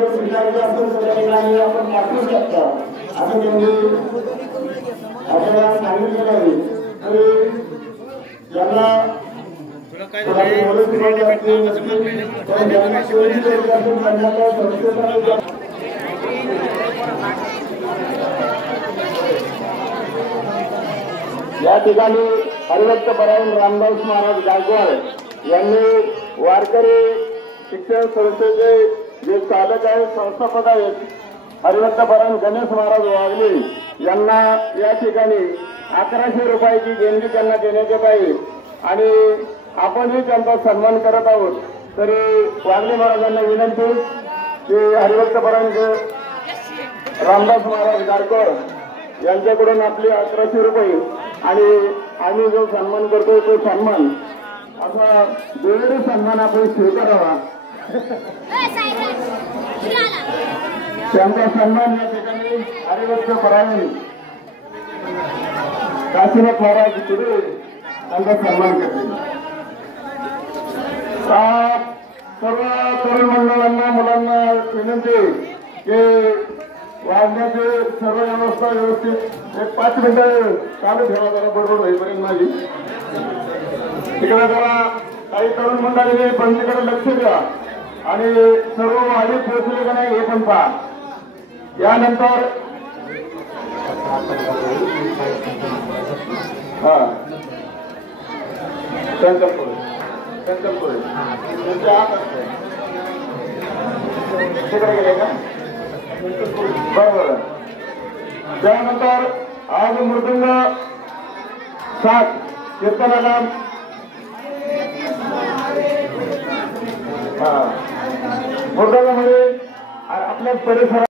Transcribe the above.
आपण वापरू शकतो असं त्यांनी आपल्याला सांगितलेलं आहे. यांना या ठिकाणी हरिभक्त परायण रामदास महाराज गायकवाड यांनी वारकरी शिक्षण संस्थेचे जे साधक आहेत, संस्थापक आहेत, हरिभक्त परायण गणेश महाराज वागले यांना या ठिकाणी 1100 रुपयाची देणगी त्यांना देण्यात येत आहे आणि आपणही त्यांचा सन्मान करत आहोत. तरी वागले महाराजांना विनंती की हरिभक्त परायण रामदास महाराज गायकवाड यांच्याकडून आपले 1100 रुपये आणि आम्ही जो सन्मान करतो तो सन्मान असा वेगळे सन्मान आपण स्वीकारावा. त्यांचा सन्मान या ठिकाणी हरिभक्त परायण काशीनाथ महाराज पुढे त्यांचा सन्मान करतील. सर्व तरुण मंडळांना मुलांना विनंती की वाढण्याची सर्व व्यवस्था व्यवस्थित 5 मिनिटं चालू ठेवा जरा बरोबर होईपर्यंत माझी. तिकडे जरा काही तरुण मंडळीने पंचकडे लक्ष द्या आणि सर्व वाढी पोहोचले का नाही हे पण पहा. यानंतर त्यांच्या हात असते तिकडे गेले का बरोबर. त्यानंतर आज मृदंग 7 कीर्तनाला मृदंगामध्ये आपल्या परिसरात